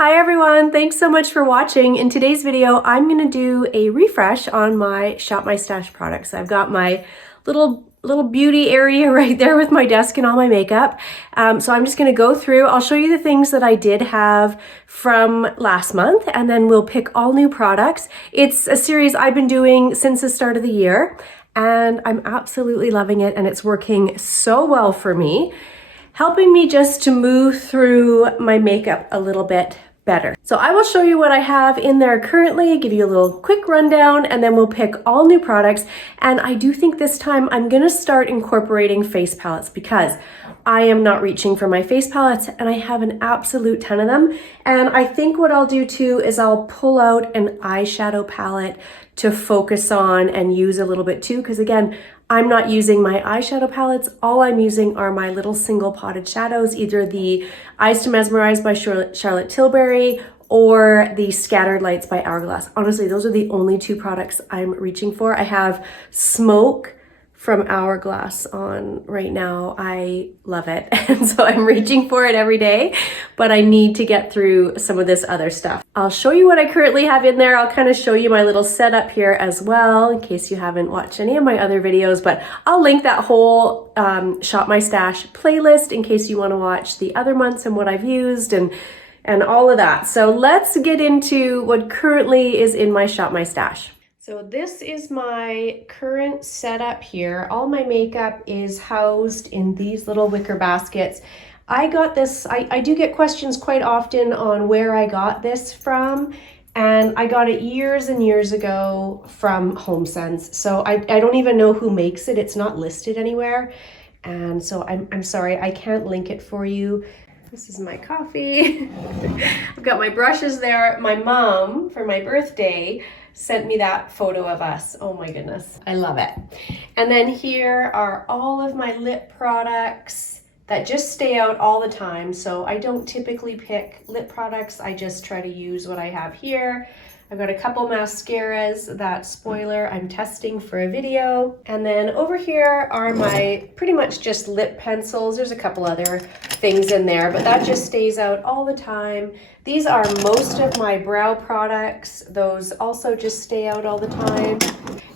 Hi everyone, thanks so much for watching. In today's video, I'm gonna do a refresh on my Shop My Stash products. I've got my little beauty area right there with my desk and all my makeup. So I'm just gonna go through, I'll show you the things that I did have from last month, and then we'll pick all new products. It's a series I've been doing since the start of the year, and I'm absolutely loving it, and it's working so well for me, helping me just to move through my makeup a little bit better. So I will show you what I have in there currently, give you a little quick rundown, and then we'll pick all new products. And I do think this time I'm gonna start incorporating face palettes because I am not reaching for my face palettes and I have an absolute ton of them. And I think what I'll do too is I'll pull out an eyeshadow palette to focus on and use a little bit too, because again, I'm not using my eyeshadow palettes. All I'm using are my little single potted shadows, either the Eyes to Mesmerize by Charlotte Tilbury or the Scattered Lights by Hourglass. Honestly, those are the only two products I'm reaching for. I have Smoke from Hourglass on right now. I love it. And so I'm reaching for it every day, but I need to get through some of this other stuff. I'll show you what I currently have in there. I'll kind of show you my little setup here as well, in case you haven't watched any of my other videos, but I'll link that whole Shop My Stash playlist in case you want to watch the other months and what I've used and all of that. So let's get into what currently is in my Shop My Stash. So this is my current setup here. All my makeup is housed in these little wicker baskets. I got this, I do get questions quite often on where I got this from, and I got it years and years ago from HomeSense. So I don't even know who makes it. It's not listed anywhere. And so I'm sorry, I can't link it for you. This is my coffee. I've got my brushes there. My mom, for my birthday, sent me that photo of us. Oh my goodness, I love it. And then here are all of my lip products that just stay out all the time. So I don't typically pick lip products. I just try to use what I have here. I've got a couple mascaras, that spoiler I'm testing for a video. And then over here are my pretty much just lip pencils. There's a couple other things in there, but that just stays out all the time. These are most of my brow products. Those also just stay out all the time.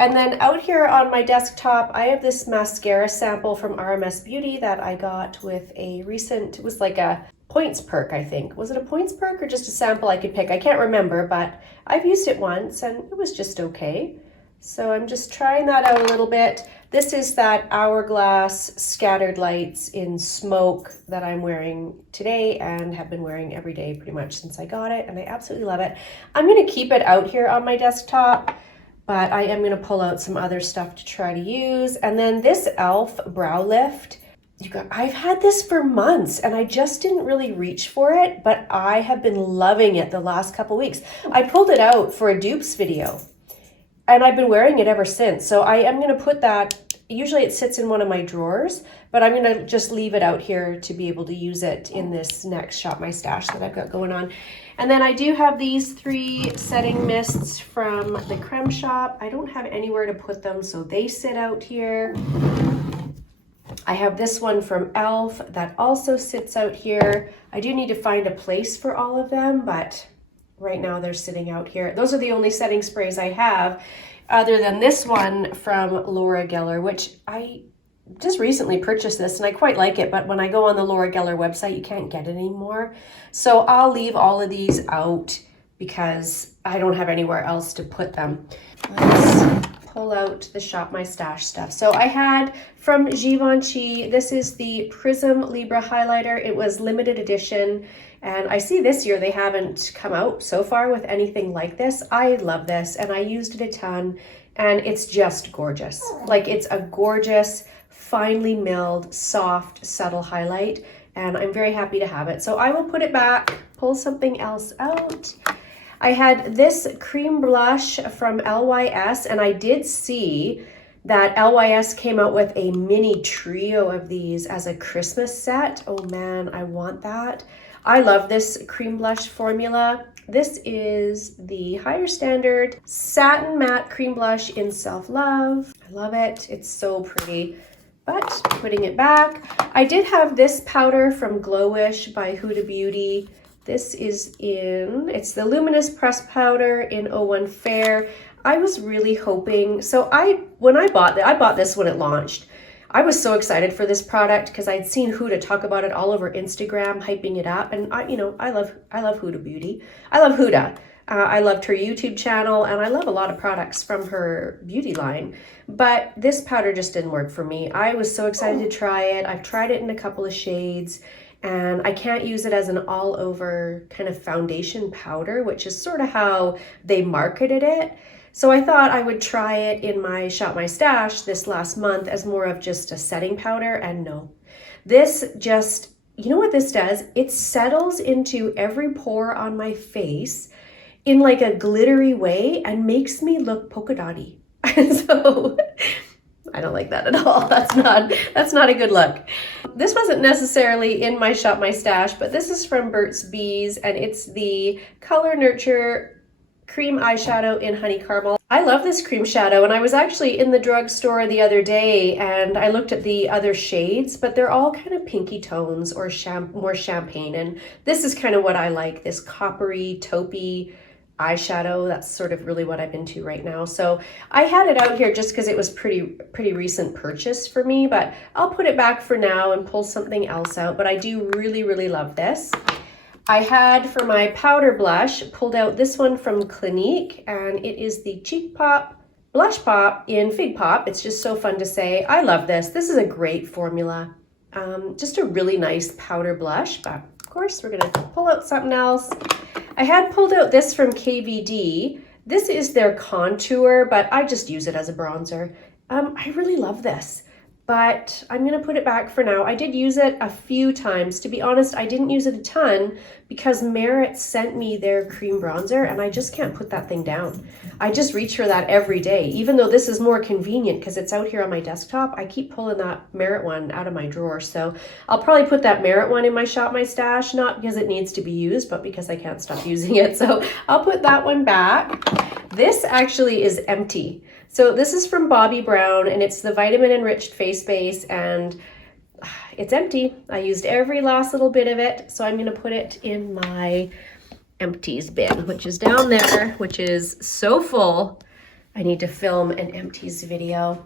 And then out here on my desktop, I have this mascara sample from RMS Beauty that I got with a recent, it was like a points perk, I think. Was it a points perk or just a sample I could pick? I can't remember, but I've used it once and it was just okay. So I'm just trying that out a little bit. This is that Hourglass Scattered Lights in Smoke that I'm wearing today and have been wearing every day pretty much since I got it, and I absolutely love it. I'm gonna keep it out here on my desktop, but I am gonna pull out some other stuff to try to use. And then this e.l.f. Brow Lift. I've had this for months and I just didn't really reach for it, but I have been loving it the last couple weeks. I pulled it out for a dupes video and I've been wearing it ever since. So I am gonna put that, usually it sits in one of my drawers, but I'm gonna just leave it out here to be able to use it in this next Shop My Stash that I've got going on. And then I do have these 3 setting mists from the Creme Shop. I don't have anywhere to put them, so they sit out here. I have this one from e.l.f. that also sits out here. I do need to find a place for all of them, but right now they're sitting out here. Those are the only setting sprays I have, other than this one from Laura Geller, which I just recently purchased this and I quite like it, but when I go on the Laura Geller website, you can't get it anymore. So I'll leave all of these out because I don't have anywhere else to put them. Let's pull out the Shop My Stash stuff. So I had from Givenchy, this is the Prism Libra highlighter. It was limited edition, and I see this year they haven't come out so far with anything like this. I love this and I used it a ton, and it's just gorgeous. Like, it's a gorgeous, finely milled, soft, subtle highlight, and I'm very happy to have it. So I will put it back, pull something else out. I had this cream blush from LYS, and I did see that LYS came out with a mini trio of these as a Christmas set. Oh man, I want that. I love this cream blush formula. This is the Higher Standard Satin Matte Cream Blush in Self Love. I love it. It's so pretty. But putting it back, I did have this powder from Glowish by Huda Beauty This is it's the Luminous Pressed Powder in 01 Fair. I was really hoping, when I bought this when it launched. I was so excited for this product because I'd seen Huda talk about it all over Instagram, hyping it up. And I love Huda Beauty. I love Huda. I loved her YouTube channel, and I love a lot of products from her beauty line. But this powder just didn't work for me. I was so excited to try it. I've tried it in a couple of shades, and I can't use it as an all-over kind of foundation powder, which is sort of how they marketed it. So I thought I would try it in my Shop My Stash this last month as more of just a setting powder, and no. This just, you know what this does? It settles into every pore on my face in like a glittery way and makes me look polka dotty. So I don't like that at all. That's not a good look. This wasn't necessarily in my Shop My Stash, but this is from Burt's Bees, and it's the Color Nurture cream eyeshadow in Honey Caramel. I love this cream shadow, and I was actually in the drugstore the other day and I looked at the other shades, but they're all kind of pinky tones or more champagne, and this is kind of what I like, this coppery, taupey eyeshadow. That's sort of really what I'm into right now. So I had it out here just because it was pretty recent purchase for me, but I'll put it back for now and pull something else out. But I do really love this. I had for my powder blush pulled out this one from Clinique, and it is the Cheek Pop Blush Pop in Fig Pop. It's just so fun to say. I love this. This is a great formula. Just a really nice powder blush, but of course we're gonna pull out something else. I had pulled out this from KVD. This is their contour, but I just use it as a bronzer. I really love this, but I'm gonna put it back for now. I did use it a few times. To be honest, I didn't use it a ton because Merit sent me their cream bronzer, and I just can't put that thing down. I just reach for that every day. Even though this is more convenient because it's out here on my desktop, I keep pulling that Merit one out of my drawer. So I'll probably put that Merit one in my Shop My Stash, not because it needs to be used, but because I can't stop using it. So I'll put that one back. This actually is empty. So this is from Bobbi Brown, and it's the Vitamin Enriched Face Base, and it's empty. I used every last little bit of it, so I'm gonna put it in my empties bin, which is down there, which is so full. I need to film an empties video.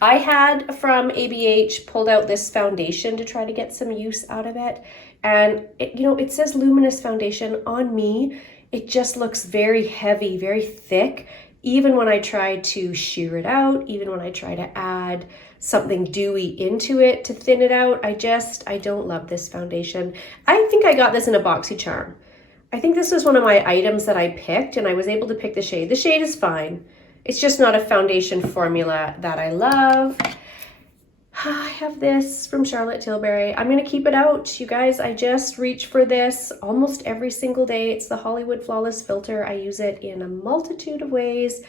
I had from ABH pulled out this foundation to try to get some use out of it, and it says Luminous Foundation on me. It just looks very heavy, very thick. Even when I try to sheer it out, even when I try to add something dewy into it to thin it out, I don't love this foundation. I think I got this in a BoxyCharm. I think this was one of my items that I picked, and I was able to pick the shade. The shade is fine. It's just not a foundation formula that I love. I have this from Charlotte Tilbury. I'm gonna keep it out, you guys. I just reach for this almost every single day. It's the Hollywood Flawless Filter. I use it in a multitude of ways,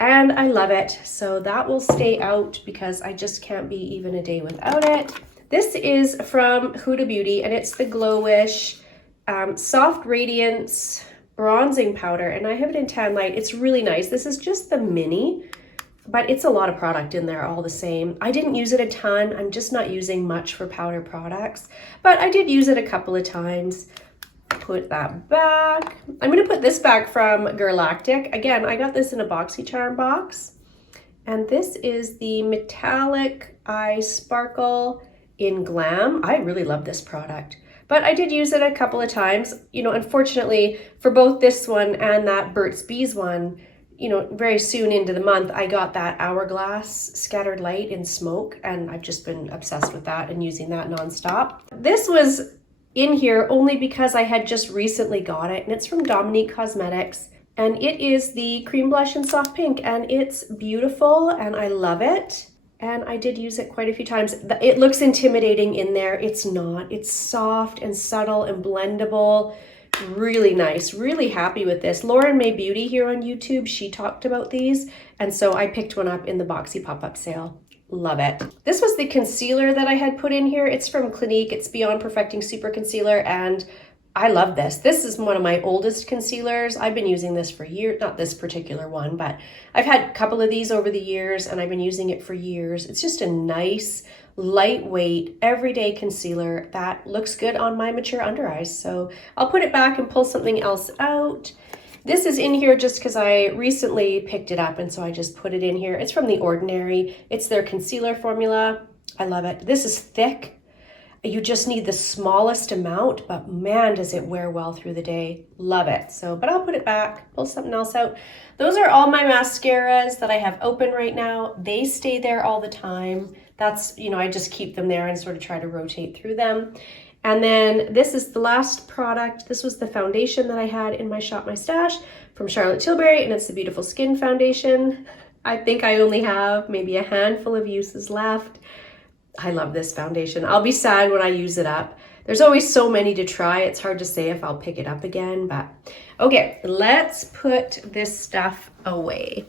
and I love it. So that will stay out because I just can't be even a day without it. This is from Huda Beauty, and it's the Glowish Soft Radiance Bronzing Powder, and I have it in Tan Light. It's really nice. This is just the mini, but it's a lot of product in there all the same. I didn't use it a ton. I'm just not using much for powder products, but I did use it a couple of times. Put that back. I'm gonna put this back from Galactic. Again, I got this in a BoxyCharm box, and this is the Metallic Eye Sparkle in Glam. I really love this product, but I did use it a couple of times. Unfortunately for both this one and that Burt's Bees one, very soon into the month, I got that Hourglass Scattered Light in Smoke, and I've just been obsessed with that and using that nonstop. This was in here only because I had just recently got it, and it's from Dominique Cosmetics, and it is the Cream Blush in Soft Pink, and it's beautiful, and I love it, and I did use it quite a few times. It looks intimidating in there. It's not. It's soft and subtle and blendable. Really nice, really happy with this. Lauren May Beauty here on YouTube, she talked about these, and so I picked one up in the Boxy pop-up sale. Love it. This was the concealer that I had put in here. It's from Clinique. It's Beyond Perfecting Super Concealer, and I love this. This is one of my oldest concealers. I've been using this for years, not this particular one, but I've had a couple of these over the years and I've been using it for years. It's just a nice, lightweight, everyday concealer that looks good on my mature under eyes. So I'll put it back and pull something else out. This is in here just because I recently picked it up and so I just put it in here. It's from The Ordinary. It's their concealer formula. I love it. This is thick. You just need the smallest amount, but man, does it wear well through the day. Love it. So, but I'll put it back, pull something else out. Those are all my mascaras that I have open right now. They stay there all the time. That's, you know, I just keep them there and sort of try to rotate through them. And then this is the last product. This was the foundation that I had in my Shop My Stash from Charlotte Tilbury, and it's the Beautiful Skin Foundation. I think I only have maybe a handful of uses left. I love this foundation. I'll be sad when I use it up. There's always so many to try. It's hard to say if I'll pick it up again, but okay, let's put this stuff away.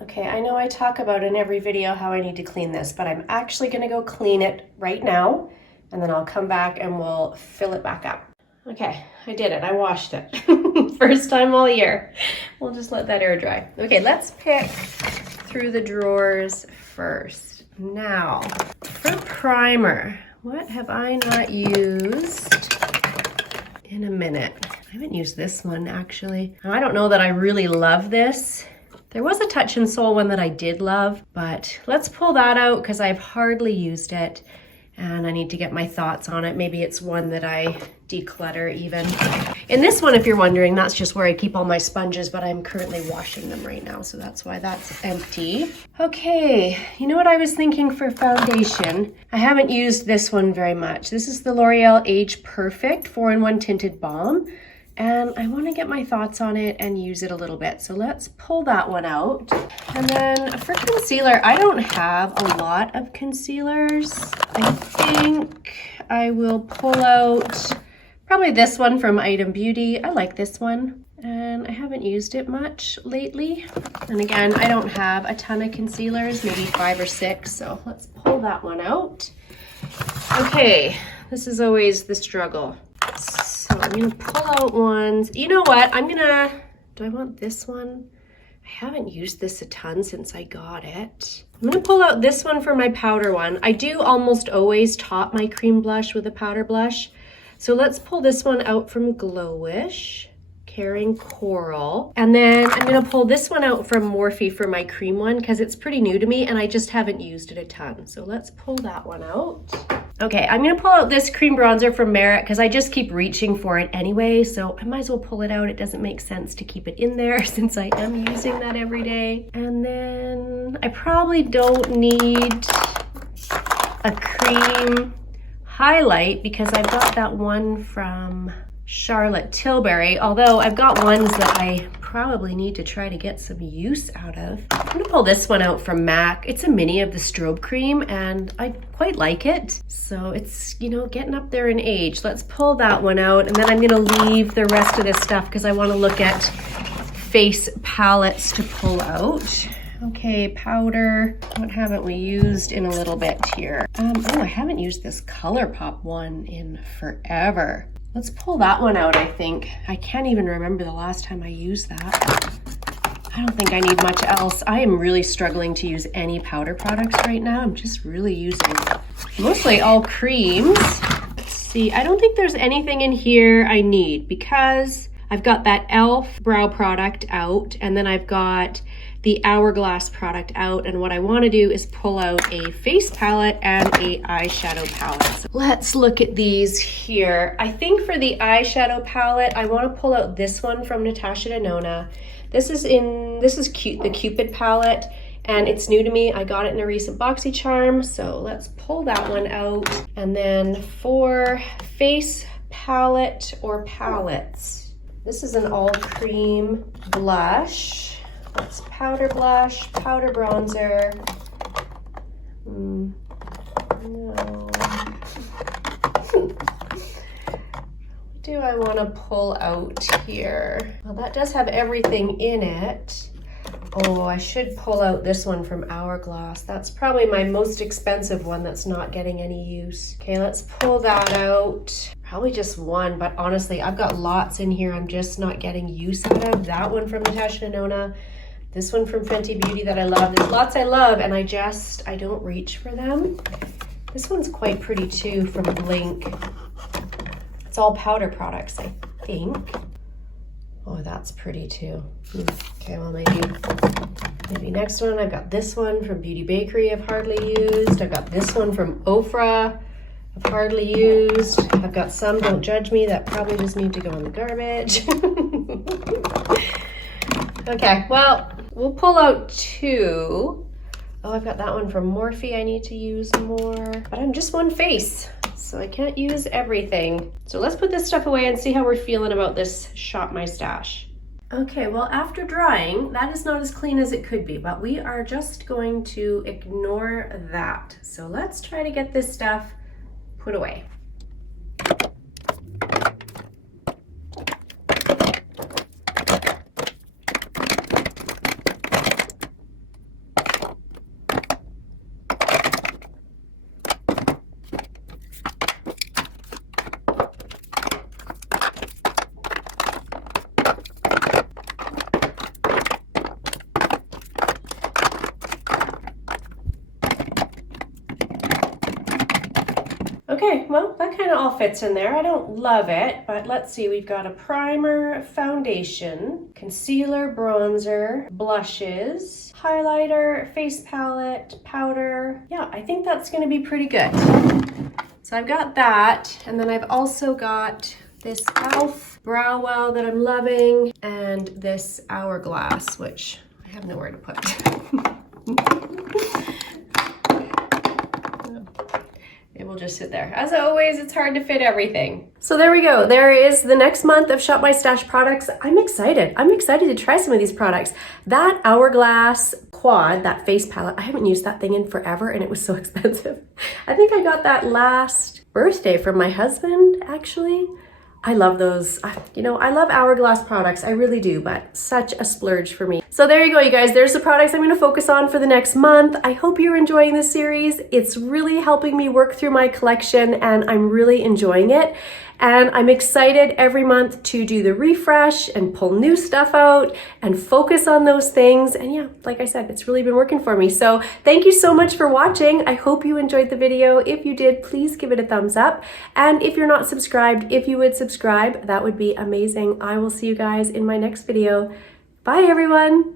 Okay, I know I talk about in every video how I need to clean this, but I'm actually gonna go clean it right now, and then I'll come back and we'll fill it back up. Okay, I did it, I washed it. First time all year. We'll just let that air dry. Okay, let's pick through the drawers first. Now, for primer, what have I not used in a minute? I haven't used this one actually. I don't know that I really love this. There was a Touch and Soul one that I did love, but let's pull that out because I've hardly used it and I need to get my thoughts on it. Maybe it's one that I declutter even. In this one, if you're wondering, that's just where I keep all my sponges, but I'm currently washing them right now, so that's why that's empty. Okay, you know what I was thinking for foundation? I haven't used this one very much. This is the L'Oreal Age Perfect 4-in-1 Tinted Balm. And I want to get my thoughts on it and use it a little bit. So let's pull that one out. And then for concealer, I don't have a lot of concealers. I think I will pull out probably this one from Item Beauty. I like this one. And I haven't used it much lately. And again, I don't have a ton of concealers, maybe 5 or 6. So let's pull that one out. Okay, this is always the struggle. So I'm gonna pull out ones. You know what? Do I want this one? I haven't used this a ton since I got it. I'm gonna pull out this one for my powder one. I do almost always top my cream blush with a powder blush. So let's pull this one out from Glowish, Caring Coral. And then I'm gonna pull this one out from Morphe for my cream one because it's pretty new to me and I just haven't used it a ton. So let's pull that one out. Okay, I'm gonna pull out this cream bronzer from Merit because I just keep reaching for it anyway, so I might as well pull it out. It doesn't make sense to keep it in there since I am using that every day. And then I probably don't need a cream highlight because I've got that one from Charlotte Tilbury, although I've got ones that I probably need to try to get some use out of. I'm gonna pull this one out from MAC. It's a mini of the strobe cream and I quite like it. So it's, you know, getting up there in age. Let's pull that one out and then I'm gonna leave the rest of this stuff because I wanna look at face palettes to pull out. Okay, powder, what haven't we used in a little bit here? Oh, I haven't used this ColourPop one in forever. Let's pull that one out, I think. I can't even remember the last time I used that. I don't think I need much else. I am really struggling to use any powder products right now. I'm just really using mostly all creams. Let's see, I don't think there's anything in here I need because I've got that e.l.f. brow product out and then I've got the Hourglass product out, and what I want to do is pull out a face palette and a eyeshadow palette. So let's look at these here. I think for the eyeshadow palette, I want to pull out this one from Natasha Denona. This is the Cupid palette, and it's new to me. I got it in a recent BoxyCharm, so let's pull that one out. And then for face palette or palettes, this is an all cream blush. That's powder blush, powder bronzer. No. What do I want to pull out here? Well, that does have everything in it. Oh, I should pull out this one from Hourglass. That's probably my most expensive one that's not getting any use. Okay, let's pull that out. Probably just one, but honestly, I've got lots in here I'm just not getting use out of. That one from Natasha Denona, this one from Fenty Beauty that I love. There's lots I love, and I don't reach for them. This one's quite pretty too from Blink. It's all powder products, I think. Oh, that's pretty too. Okay, well maybe next one. I've got this one from Beauty Bakery I've hardly used. I've got this one from Ofra I've hardly used. I've got some, don't judge me, that probably just need to go in the garbage. Okay, well, we'll pull out two. Oh, I've got that one from Morphe I need to use more, but I'm just one face, so I can't use everything. So let's put this stuff away and see how we're feeling about this Shop My Stash. Okay, well, after drying, that is not as clean as it could be, but we are just going to ignore that. So let's try to get this stuff put away. Okay, well, that kind of all fits in there. I don't love it, but let's see. We've got a primer, foundation, concealer, bronzer, blushes, highlighter, face palette, powder. Yeah, I think that's going to be pretty good. So I've got that, and then I've also got this e.l.f. Brow Well that I'm loving, and this Hourglass, which I have nowhere to put. It will just sit there. As always, it's hard to fit everything. So there we go. There is the next month of Shop My Stash products. I'm excited. I'm excited to try some of these products. That Hourglass Quad, that face palette, I haven't used that thing in forever and it was so expensive. I think I got that last birthday from my husband, actually. I love those. You know, I love Hourglass products. I really do, but such a splurge for me. So there you go, you guys. There's the products I'm going to focus on for the next month. I hope you're enjoying this series. It's really helping me work through my collection and I'm really enjoying it. And I'm excited every month to do the refresh and pull new stuff out and focus on those things. And yeah, like I said, it's really been working for me. So thank you so much for watching. I hope you enjoyed the video. If you did, please give it a thumbs up. And if you're not subscribed, if you would subscribe, that would be amazing. I will see you guys in my next video. Bye, everyone.